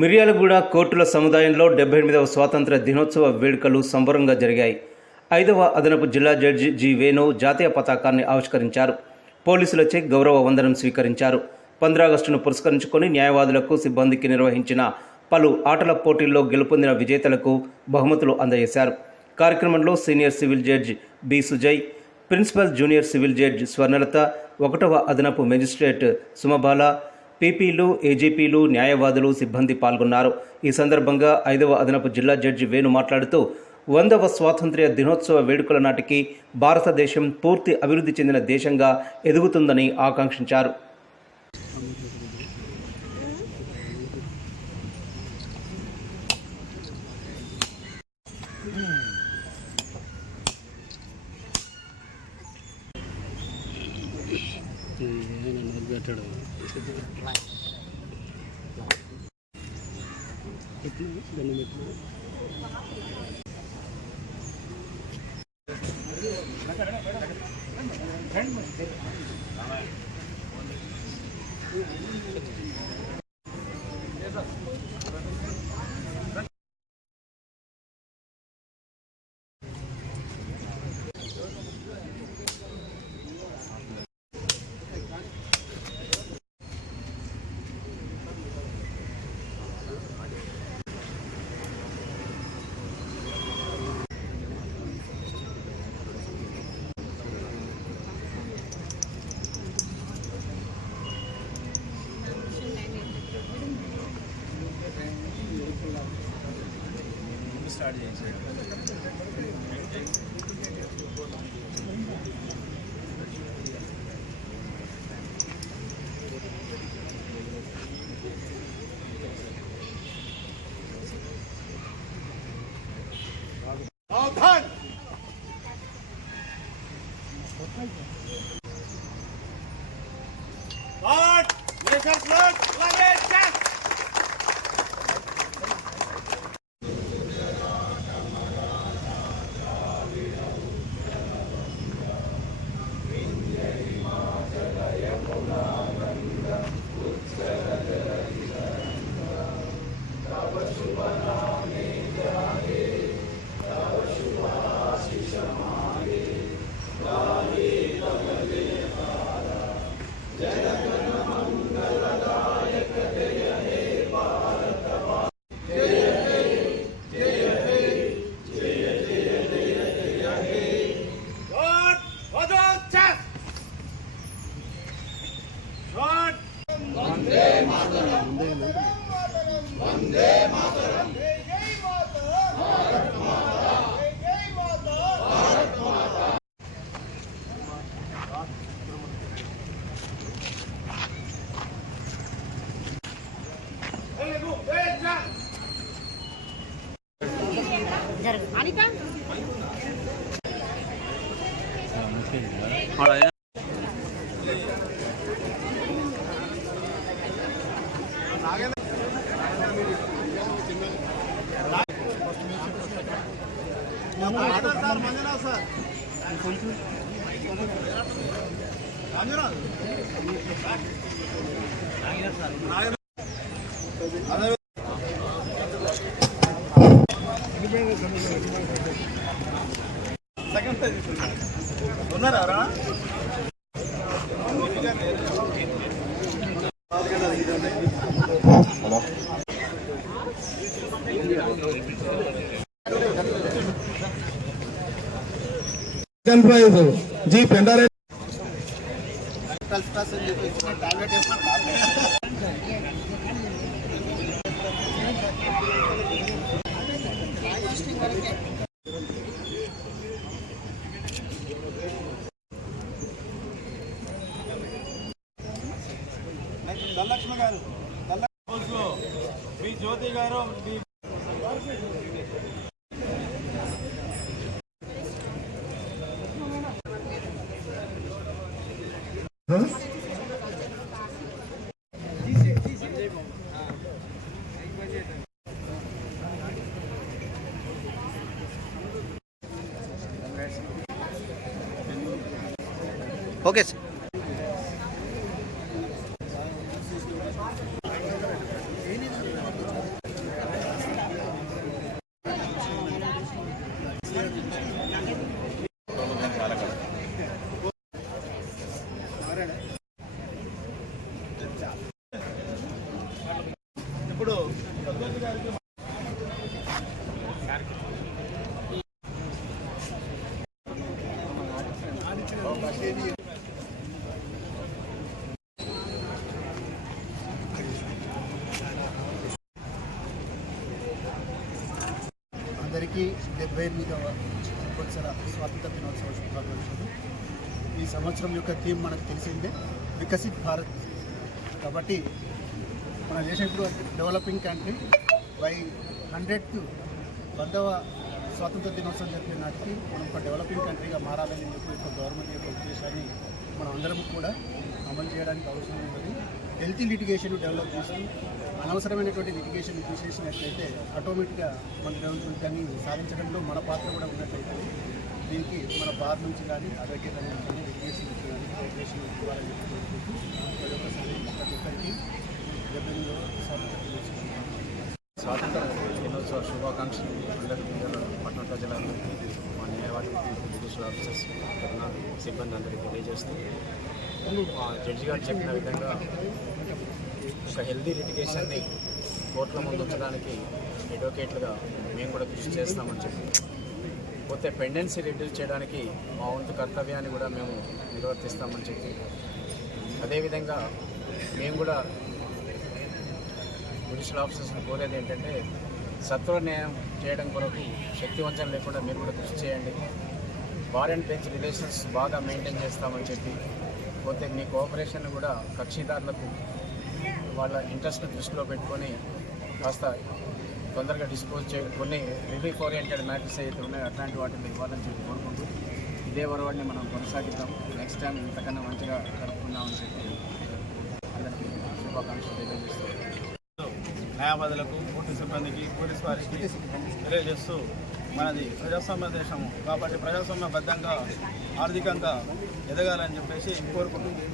మిర్యాలగూడ కోర్టుల సముదాయంలో 78వ స్వాతంత్ర్య దినోత్సవ వేడుకలు సంబరంగా జరిగాయి. 5వ అదనపు జిల్లా జడ్జి జి. వేణు జాతీయ పతాకాన్ని ఆవిష్కరించారు. పోలీసులచే గౌరవ వందనం స్వీకరించారు. 15 ఆగస్టును పురస్కరించుకొని న్యాయవాదులకు, సిబ్బందికి నిర్వహించిన పలు ఆటల పోటీల్లో గెలుపొందిన విజేతలకు బహుమతులు అందజేశారు. కార్యక్రమంలో senior civil judge B. Sujay, principal junior civil judge Swarnalatha, 1వ అదనపు మెజిస్ట్రేట్ సుమబాల, పీపీలు, ఏజీపీలు, న్యాయవాదులు, సిబ్బంది పాల్గొన్నారు. ఈ సందర్భంగా 5వ అదనపు జిల్లా జడ్జి వేణు మాట్లాడుతూ 100వ స్వాతంత్ర్య దినోత్సవ వేడుకల నాటికి భారతదేశం పూర్తి అభివృద్ధి చెందిన దేశంగా ఎదుగుతుందని ఆకాంక్షించారు. స్టార్ట్ చేయించాడు. Second prize G Pendareddy. Dhanalakshmi గారు, మీ జ్యోతి గారు, మీ ఓకే సార్. అందరికీ 78వ సంవత్సర స్వాతంత్ర దినోత్సవ శుభాకాంక్షలు. ఈ సంవత్సరం యొక్క థీమ్ మనకు తెలిసిందే, వికసిత్ భారత్. కాబట్టి మన దేశం ఇప్పుడు డెవలపింగ్ కంట్రీ. బై 100వ స్వాతంత్ర దినోత్సవం జరిపిన నాటికి మనం ఒక డెవలపింగ్ కంట్రీగా మారాలని చెప్పి ఒక గవర్నమెంట్ యొక్క ఉద్దేశాన్ని మనం అందరం కూడా అమలు చేయడానికి అవసరం ఉన్నది. హెల్తీ లిటిగేషన్ డెవలప్ చేస్తూ అనవసరమైనటువంటి లిటిగేషన్ తీసేసినట్లయితే ఆటోమేటిక్గా మన డెవలప్మెంట్ని సాధించడంలో మన పాత్ర కూడా ఉన్నట్లయితే దీనికి మన బార్ నుంచి కానీ ఆరోగ్య రంగం కానీ లిటిగేషన్ నుంచి కానీ కోఆపరేషన్ ఇవ్వాలని చెప్పి కోరుకుంటూ ప్రతి ఒక్కరికి 78వ స్వాతంత్ర దినోత్సవ శుభాకాంక్షలు అందరికీ పట్టణ ప్రజలందరికీ, మా న్యాయవాది జ్యుడిషియల్ ఆఫీసర్స్ సిబ్బంది అందరికీ తెలియజేస్తూ జడ్జి గారు చెప్పిన విధంగా ఒక హెల్దీ లిటిగేషన్ని కోర్టుల ముందు ఉంచడానికి అడ్వకేట్లుగా మేము కూడా కృషి చేస్తామని చెప్పి, పోతే పెండెన్సీ రిడ్యూస్ చేయడానికి మా వంతు కర్తవ్యాన్ని కూడా మేము నిర్వర్తిస్తామని చెప్పి, అదేవిధంగా మేము కూడా జ్యుడిషియల్ ఆఫీసర్స్ని కోరేది ఏంటంటే సత్వర న్యాయం చేయడం కొరకు శక్తివంచన లేకుండా మీరు కూడా కృషి చేయండి. బార్ అండ్ బెంచ్ రిలేషన్స్ బాగా మెయింటైన్ చేస్తామని చెప్పి, పోతే మీ కోఆపరేషన్ కూడా కక్షిదారులకు వాళ్ళ ఇంట్రెస్ట్ని దృష్టిలో పెట్టుకొని కాస్త తొందరగా డిస్పోజ్ కొన్ని రిలీఫ్ ఓరియంటెడ్ మ్యాటర్స్ అయితే ఉన్నాయో అట్లాంటి వాటిని ఇవ్వాలని చెప్పి కోరుకుంటూ ఇదే వరవాడిని మనం కొనసాగిద్దాం. నెక్స్ట్ టైం ఇంతకన్నా మంచిగా జరుపుకుందామని చెప్పి అందరికీ శుభాకాంక్షలు తెలియజేస్తాం. న్యాయవాదులకు, కోర్టు సిబ్బందికి, పోలీసు వారికి తెలియజేస్తూ మనది ప్రజాస్వామ్య దేశము కాబట్టి ప్రజాస్వామ్యబద్ధంగా ఆర్థికంగా ఎదగాలని చెప్పేసి కోరుకుంటున్నాం.